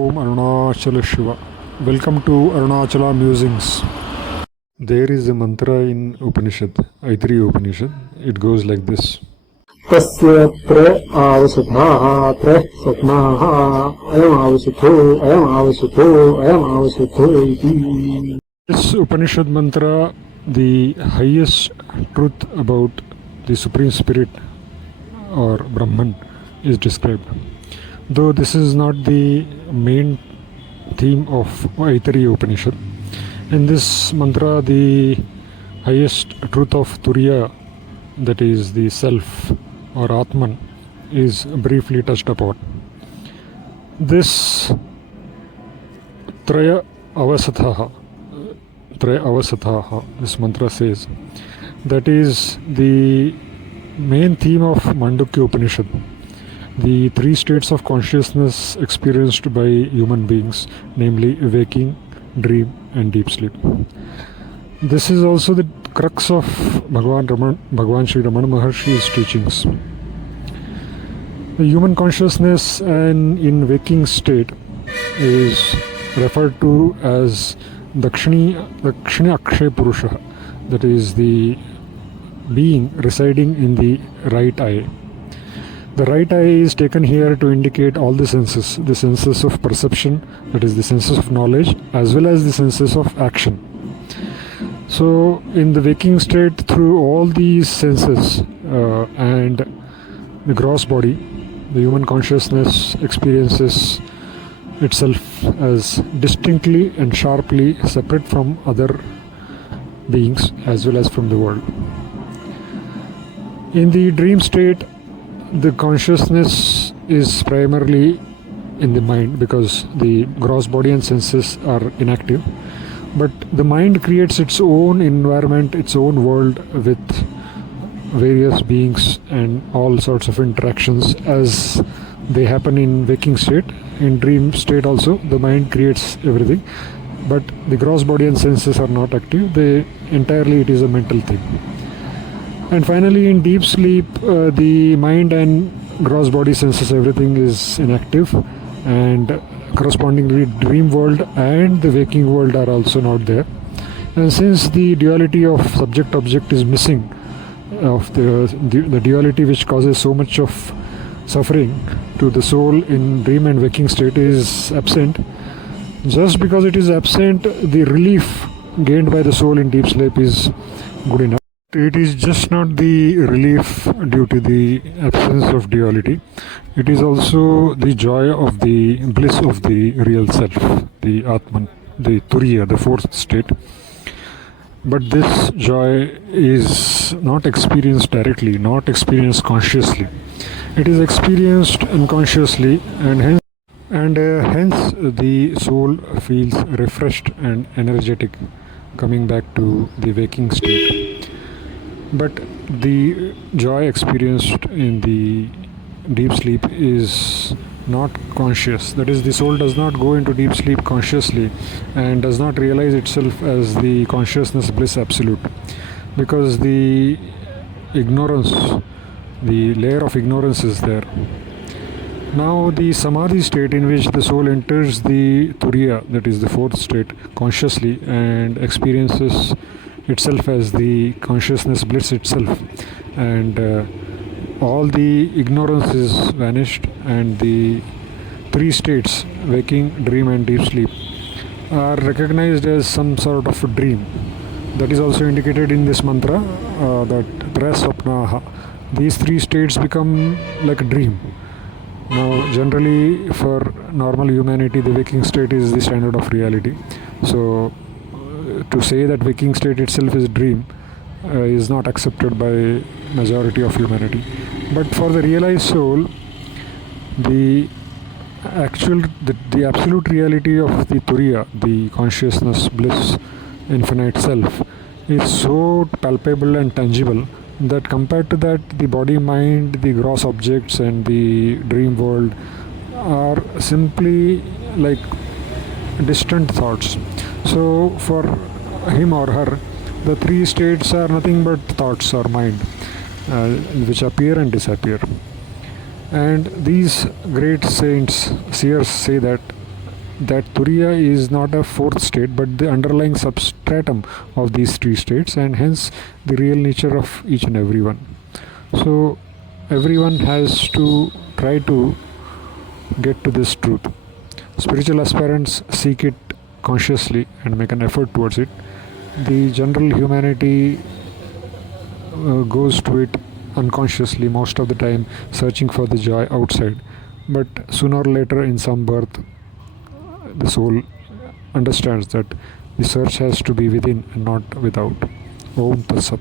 Om Arunachala Shiva. Welcome to Arunachala Musings. There is a mantra in Upanishad, Aitareya Upanishad. It goes like this. तस्य Aawasatha, Swapnah, Aawasatho iti. This Upanishad mantra, the highest truth about the Supreme Spirit or Brahman is described. Though this is not the main theme of Aitareya Upanishad. In this mantra, the highest truth of Turiya, that is the self or Atman, is briefly touched upon. This Traya Aawasatha, this mantra says, that is the main theme of Mandukya Upanishad. The three states of consciousness experienced by human beings, namely waking, dream and deep sleep. This is also the crux of Bhagavan Sri Ramana Maharshi's teachings. The human consciousness and in waking state is referred to as Dakshini Akshay Purusha, that is the being residing in the right eye. The right eye is taken here to indicate all the senses of perception, that is the senses of knowledge, as well as the senses of action. So in the waking state, through all these senses and the gross body, the human consciousness experiences itself as distinctly and sharply separate from other beings as well as from the world. In the dream state, the consciousness is primarily in the mind because the gross body and senses are inactive. But the mind creates its own environment, its own world with various beings and all sorts of interactions as they happen in waking state. In dream state also, the mind creates everything. But the gross body and senses are not active. Entirely it is a mental thing. And finally, in deep sleep, the mind and gross body senses, everything is inactive, and correspondingly dream world and the waking world are also not there. And since the duality of subject-object is missing, of the duality which causes so much of suffering to the soul in dream and waking state is absent, just because it is absent, the relief gained by the soul in deep sleep is good enough. It is just not the relief due to the absence of duality. It is also the joy of the bliss of the real self, the Atman, the Turiya, the fourth state. But this joy is not experienced directly, not experienced consciously. It is experienced unconsciously, and hence the soul feels refreshed and energetic coming back to the waking state. But the joy experienced in the deep sleep is not conscious. That is, the soul does not go into deep sleep consciously and does not realize itself as the consciousness bliss absolute, because the ignorance, the layer of ignorance is there. Now the samadhi state, in which the soul enters the Turiya, that is the fourth state, consciously and experiences itself as the consciousness bliss itself, and all the ignorance is vanished, and the three states, waking, dream and deep sleep, are recognized as some sort of a dream. That is also indicated in this mantra, that Traya Swapnah. These three states become like a dream. Now generally for normal humanity, the waking state is the standard of reality. So to say that waking state itself is a dream is not accepted by majority of humanity. But for the realized soul, the absolute reality of the Turiya, the consciousness, bliss, infinite self, is so palpable and tangible that compared to that, the body, mind, the gross objects and the dream world are simply like distant thoughts. So for him or her, the three states are nothing but thoughts or mind, which appear and disappear. And these great saints, seers, say that that Turiya is not a fourth state but the underlying substratum of these three states, and hence the real nature of each and every one. So everyone has to try to get to this truth. Spiritual aspirants seek it consciously and make an effort towards it. The general humanity goes to it unconsciously most of the time, searching for the joy outside. But sooner or later, in some birth, the soul understands that the search has to be within and not without. Om Tat Sat.